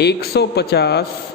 150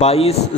22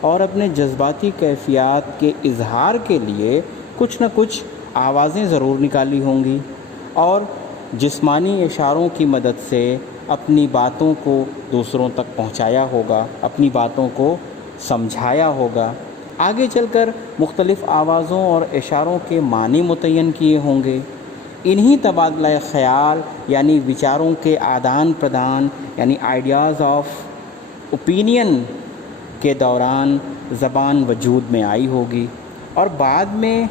اور اپنے جذباتی کیفیات کے اظہار کے لیے کچھ نہ کچھ آوازیں ضرور نکالی ہوں گی اور جسمانی اشاروں کی مدد سے اپنی باتوں کو دوسروں تک پہنچایا ہوگا، اپنی باتوں کو سمجھایا ہوگا۔ آگے چل کر مختلف آوازوں اور اشاروں کے معنی متعین کیے ہوں گے۔ انہی تبادلہ خیال یعنی وچاروں کے آدان پردان یعنی آئیڈیاز آف اوپینین کے دوران زبان وجود میں آئی ہوگی اور بعد میں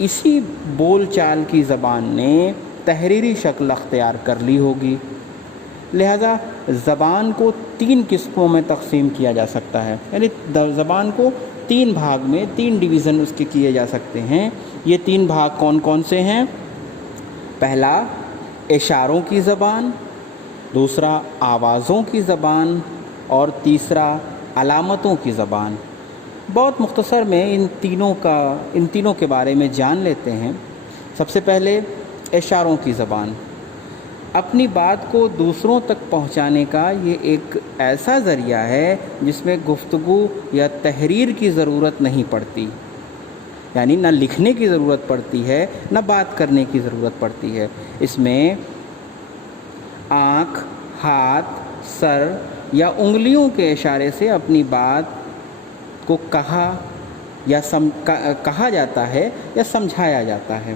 اسی بول چال کی زبان نے تحریری شکل اختیار کر لی ہوگی۔ لہذا زبان کو 3 قسموں میں تقسیم کیا جا سکتا ہے، یعنی زبان کو 3 بھاگ میں 3 ڈویژن اس کے کیے جا سکتے ہیں۔ یہ 3 بھاگ کون کون سے ہیں؟ پہلا اشاروں کی زبان، دوسرا آوازوں کی زبان اور تیسرا علامتوں کی زبان۔ بہت مختصر میں ان تینوں کے بارے میں جان لیتے ہیں۔ سب سے پہلے اشاروں کی زبان۔ اپنی بات کو دوسروں تک پہنچانے کا یہ ایک ایسا ذریعہ ہے جس میں گفتگو یا تحریر کی ضرورت نہیں پڑتی، یعنی نہ لکھنے کی ضرورت پڑتی ہے نہ بات کرنے کی ضرورت پڑتی ہے۔ اس میں آنکھ، ہاتھ، سر یا انگلیوں کے اشارے سے اپنی بات کو کہا جاتا ہے یا سمجھایا جاتا ہے۔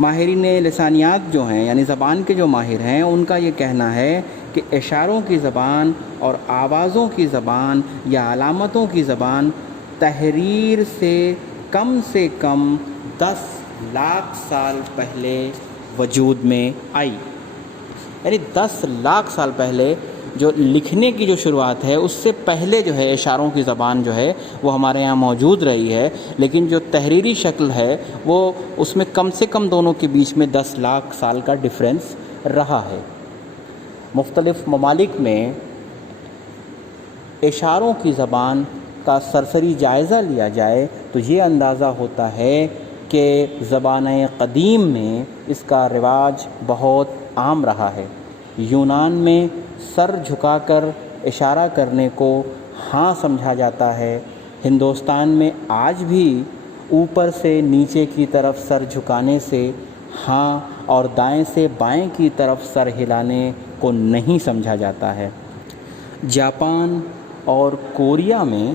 ماہرین لسانیات جو ہیں یعنی زبان کے جو ماہر ہیں ان کا یہ کہنا ہے کہ اشاروں کی زبان اور آوازوں کی زبان یا علامتوں کی زبان تحریر سے کم 10 لاکھ سال پہلے وجود میں آئی، یعنی 10 لاکھ سال پہلے جو لکھنے کی جو شروعات ہے اس سے پہلے جو ہے اشاروں کی زبان جو ہے وہ ہمارے یہاں موجود رہی ہے، لیکن جو تحریری شکل ہے وہ اس میں کم سے کم دونوں کے بیچ میں 10 لاکھ سال کا ڈفرینس رہا ہے۔ مختلف ممالک میں اشاروں کی زبان کا سرسری جائزہ لیا جائے تو یہ اندازہ ہوتا ہے کہ زبانیں قدیم میں اس کا رواج بہت عام رہا ہے۔ یونان میں سر جھکا کر اشارہ کرنے کو ہاں سمجھا جاتا ہے۔ ہندوستان میں آج بھی اوپر سے نیچے کی طرف سر جھکانے سے ہاں اور دائیں سے بائیں کی طرف سر ہلانے کو نہیں سمجھا جاتا ہے۔ جاپان اور کوریا میں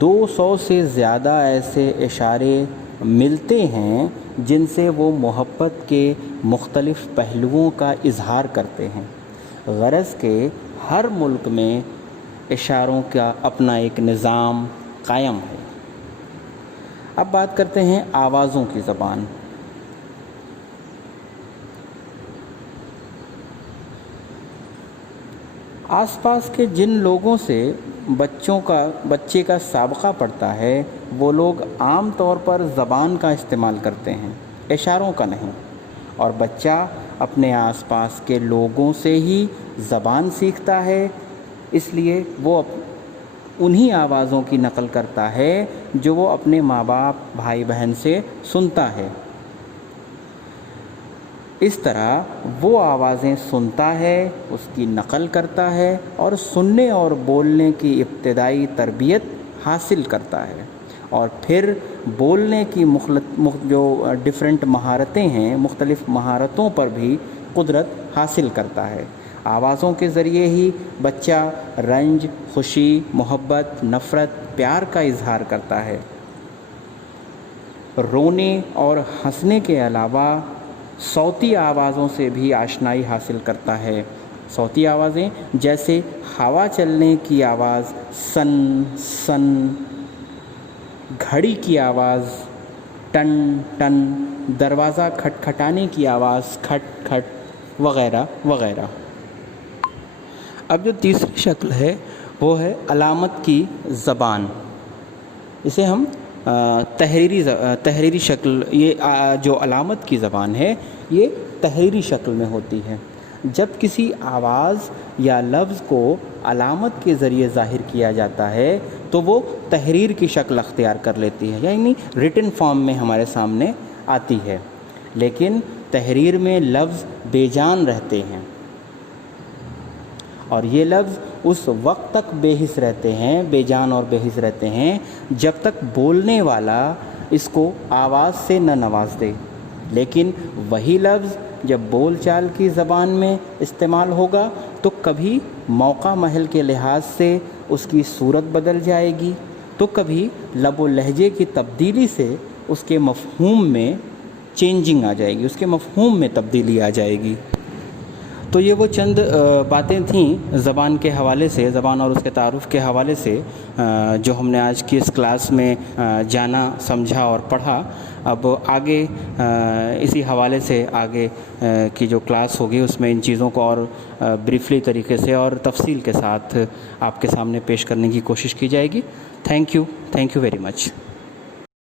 200 سے زیادہ ایسے اشارے ملتے ہیں جن سے وہ محبت کے مختلف پہلوؤں کا اظہار کرتے ہیں۔ غرض کہ ہر ملک میں اشاروں کا اپنا ایک نظام قائم ہے۔ اب بات کرتے ہیں آوازوں کی زبان۔ آس پاس کے جن لوگوں سے بچے کا سابقہ پڑتا ہے وہ لوگ عام طور پر زبان کا استعمال کرتے ہیں، اشاروں کا نہیں، اور بچہ اپنے آس پاس کے لوگوں سے ہی زبان سیکھتا ہے، اس لیے وہ انہی آوازوں کی نقل کرتا ہے جو وہ اپنے ماں باپ، بھائی بہن سے سنتا ہے۔ اس طرح وہ آوازیں سنتا ہے، اس کی نقل کرتا ہے اور سننے اور بولنے کی ابتدائی تربیت حاصل کرتا ہے، اور پھر بولنے کی جو ڈیفرنٹ مہارتیں ہیں، مختلف مہارتوں پر بھی قدرت حاصل کرتا ہے۔ آوازوں کے ذریعے ہی بچہ رنج، خوشی، محبت، نفرت، پیار کا اظہار کرتا ہے۔ رونے اور ہنسنے کے علاوہ صوتی آوازوں سے بھی آشنائی حاصل کرتا ہے۔ صوتی آوازیں جیسے ہوا چلنے کی آواز سن سن، گھڑی کی آواز ٹن ٹن، دروازہ کھٹکھٹانے کی آواز کھٹ کھٹ وغیرہ وغیرہ۔ اب جو تیسری شکل ہے وہ ہے علامت کی زبان۔ اسے ہم تحریری شکل، یہ جو علامت کی زبان ہے یہ تحریری شکل میں ہوتی ہے۔ جب کسی آواز یا لفظ کو علامت کے ذریعے ظاہر کیا جاتا ہے تو وہ تحریر کی شکل اختیار کر لیتی ہے، یعنی ریٹن فارم میں ہمارے سامنے آتی ہے، لیکن تحریر میں لفظ بے جان رہتے ہیں اور یہ لفظ اس وقت تک بے حس رہتے ہیں، بے جان اور بے حس رہتے ہیں جب تک بولنے والا اس کو آواز سے نہ نواز دے، لیکن وہی لفظ جب بول چال کی زبان میں استعمال ہوگا تو کبھی موقع محل کے لحاظ سے اس کی صورت بدل جائے گی، تو کبھی لب و لہجے کی تبدیلی سے اس کے مفہوم میں چینجنگ آ جائے گی، اس کے مفہوم میں تبدیلی آ جائے گی۔ تو یہ وہ چند باتیں تھیں زبان کے حوالے سے، زبان اور اس کے تعارف کے حوالے سے، جو ہم نے آج کی اس کلاس میں جانا، سمجھا اور پڑھا۔ اب آگے اسی حوالے سے آگے کی جو کلاس ہوگی اس میں ان چیزوں کو اور بریفلی طریقے سے اور تفصیل کے ساتھ آپ کے سامنے پیش کرنے کی کوشش کی جائے گی۔ Thank you very much.